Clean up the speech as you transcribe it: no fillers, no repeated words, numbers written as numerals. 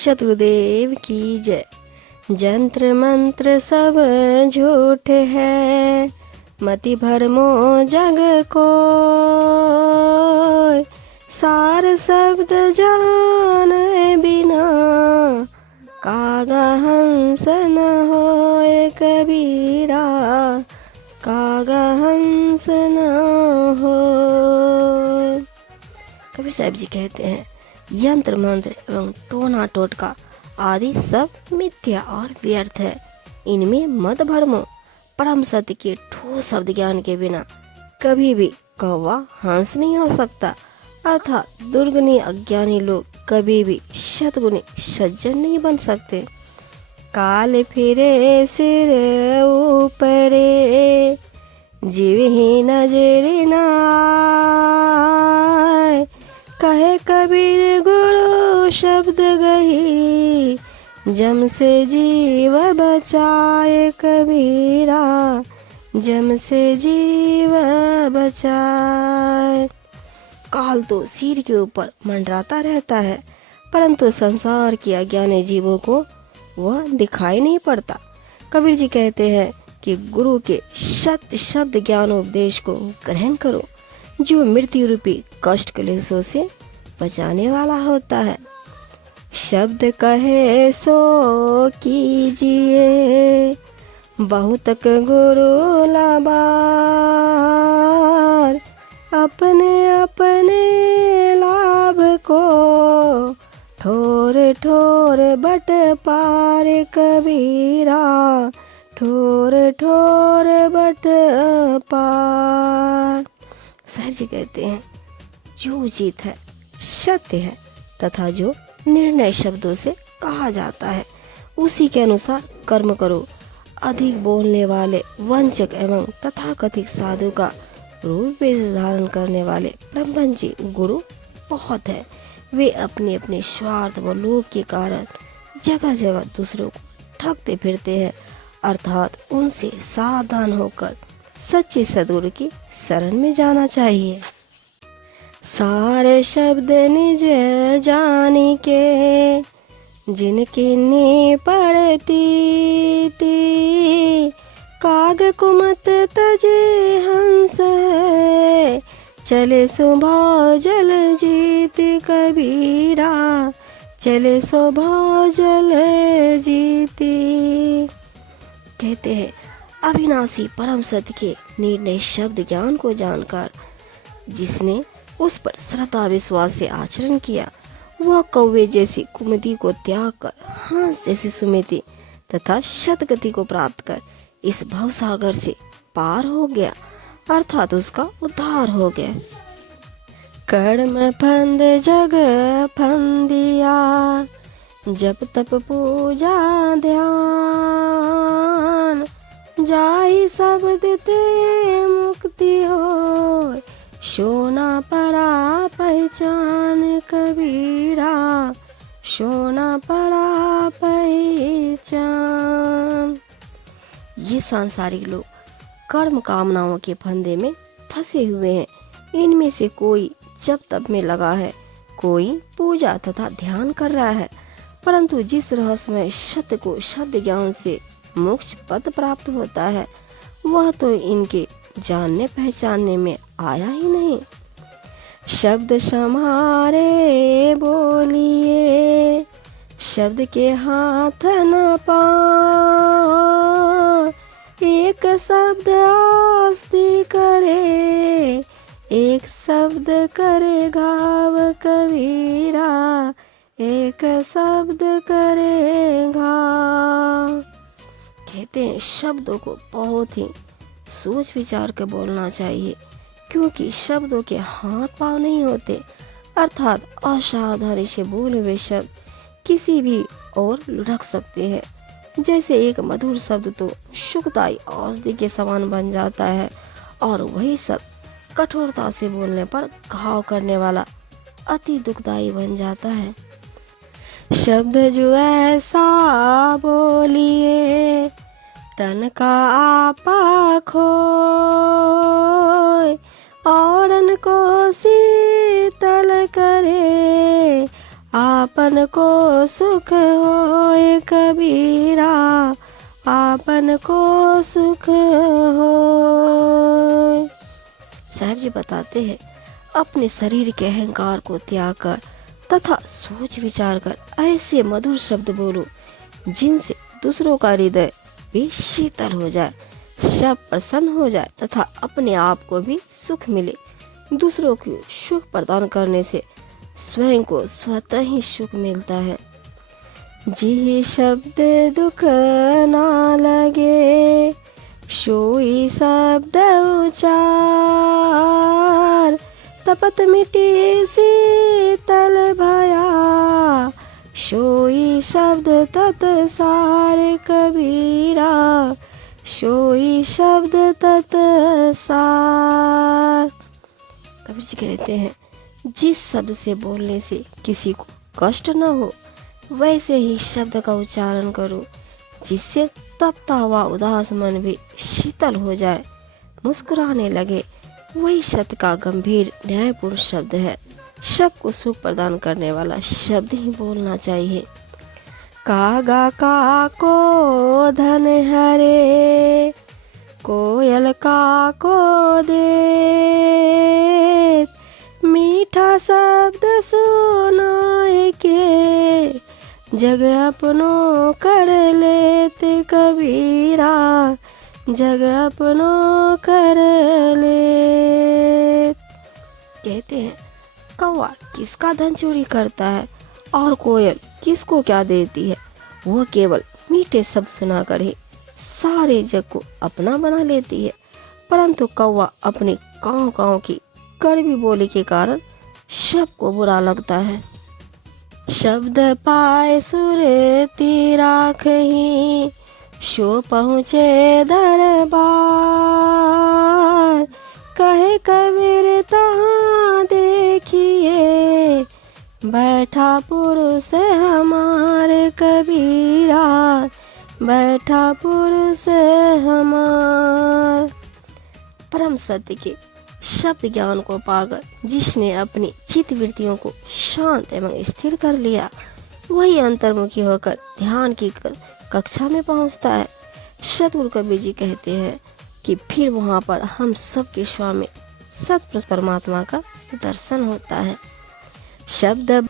शत्रुदेव की जय। जंत्र मंत्र सब झूठ है, मति भरमो जग को। सार शब्द जाने बिना, कागा हंस न होए कबीरा, कागा हंस न हो। कबीर साहब जी कहते हैं, यंत्र मंत्र एवं टोना टोटका आदि सब मिथ्या और व्यर्थ है। इनमें मत भरमो। परम सत्य के ठोस शब्द ज्ञान के बिना कभी भी कौवा हंस नहीं हो सकता। अर्थात दुर्गुणी अज्ञानी लोग कभी भी सद्गुणी सज्जन नहीं बन सकते। काल फिरे सिर ऊपरे, जीव ही नजर न आए। कहे कबीर गुरु शब्द गही, जम से जीव बचाए कबीरा, जम से जीव बचाए। काल तो सिर के ऊपर मंडराता रहता है, परंतु संसार के अज्ञानी जीवों को वह दिखाई नहीं पड़ता। कबीर जी कहते हैं कि गुरु के सत्य शब्द ज्ञानोपदेश को ग्रहण करो, जो मृत्यु रूपी कष्ट क्लेशों से बचाने वाला होता है। शब्द कहे सो कीजिए, बहुतक गुरु लाबार। अपने अपने लाभ को, ठोर ठोर बट पार कबीरा, ठोर ठोर बट पार। साहब जी कहते हैं, जो उचित है, सत्य है तथा जो निर्णय शब्दों से कहा जाता है, उसी के अनुसार कर्म करो। अधिक बोलने वाले वंचक एवं तथाकथित साधु का रूप वेश धारण करने वाले ब्रह्मजी गुरु बहुत है। वे अपने अपने स्वार्थ व लोभ के कारण जगह जगह दूसरों को ठगते फिरते हैं। अर्थात उनसे सावधान होकर सच्चे सद्गुरु की शरण में जाना चाहिए। सारे शब्द निज जानी के, जिनकी नी पड़ती थी। काग कुमत तजे हंस है, चले स्वभाव जल जीत कबीरा, चले स्वभाव जल जीती। कहते हैं, अविनाशी परम सत्य के निर्णय शब्द ज्ञान को जानकर जिसने उस पर श्रद्धा विश्वास से आचरण किया, वह कौवे जैसी कुमति को त्याग कर हंस जैसी सुमति तथा सद्गति को प्राप्त कर इस भवसागर से पार हो गया, अर्थात उसका उद्धार हो गया। कर्म फंद जग फंदिया, जप तप पूजा ध्यान। जाई शब्द ते मुक्ति हो, सोना पड़ा पहचान कबीरा, सोना पड़ा पहचान। ये सांसारिक लोग कर्म कामनाओं के फंदे में फंसे हुए हैं। इनमें से कोई जप तप में लगा है, कोई पूजा तथा ध्यान कर रहा है, परंतु जिस रहस्यमय सत्य को शब्द ज्ञान से मोक्ष पद प्राप्त होता है, वह तो इनके जानने पहचानने में आया ही नहीं। शब्द समारे बोलिए, शब्द के हाथ न पाओ। एक शब्द आस्ती करे, एक शब्द करे घाव कबीरा, एक शब्द करे घाव। कहते हैं, शब्दों को बहुत ही सोच विचार कर बोलना चाहिए, क्योंकि शब्दों के हाथ पांव नहीं होते। अर्थात असावधानी से बोले हुए शब्द किसी भी ओर लुढ़क सकते हैं। जैसे एक मधुर शब्द तो सुखदायी औषधि के समान बन जाता है, और वही शब्द कठोरता से बोलने पर घाव करने वाला अति दुखदायी बन जाता है। शब्द जो ऐसा बोलिए, तन का आपा खोए। औरन को शीतल करे, आपन आपन को सुख होए कबीरा, आपन को सुख होए। साहब जी बताते हैं, अपने शरीर के अहंकार को त्याग कर तथा सोच विचार कर ऐसे मधुर शब्द बोलो जिनसे दूसरों का हृदय भी शीतल हो जाए, सब प्रसन्न हो जाए तथा अपने आप को भी सुख मिले। दूसरों को सुख प्रदान करने से स्वयं को स्वतः ही सुख मिलता है। जी शब्द दुख ना लगे, सोई शब्द उचार, तपत मिटी शीतल भया, सोई शब्द तत्सार कबीरा, सोई शब्द तत्सार। कबीर जी कहते हैं, जिस शब्द से बोलने से किसी को कष्ट न हो वैसे ही शब्द का उच्चारण करो, जिससे तपता हुआ उदास मन भी शीतल हो जाए, मुस्कुराने लगे। वही सत्य का गंभीर न्यायपूर्ण शब्द है। सबको सुख प्रदान करने वाला शब्द ही बोलना चाहिए। कागा का को धन हरे, कोयल का को दे, मीठा शब्द सुनाए के, जग अपनों कर लेते कबीरा, जग अपनों कर ले। कहते हैं, कौवा किसका धन चोरी करता है और कोयल किसको क्या देती है। वो केवल मीठे शब्द सुनाकर ही सारे जग को अपना बना लेती है, परंतु कौवा अपने काँव काँव की कड़वी बोली के कारण सबको बुरा लगता है। शब्द पाए सुरती राखही, सो पहुँचे दरबार, कहे कबीर तहाँ देखिए, बैठा पुरुष हमारे कबीरा, बैठा पुरुष हमार। परम सत्य के शब्द ज्ञान को पाकर जिसने अपनी चित्त वृत्तियों को शांत एवं स्थिर कर लिया, वही अंतर्मुखी होकर ध्यान की कक्षा में पहुंचता है। सतगुरु कबीर जी कहते हैं कि फिर वहां पर हम सबके स्वामी सतपुरुष परमात्मा का दर्शन होता है। शब्द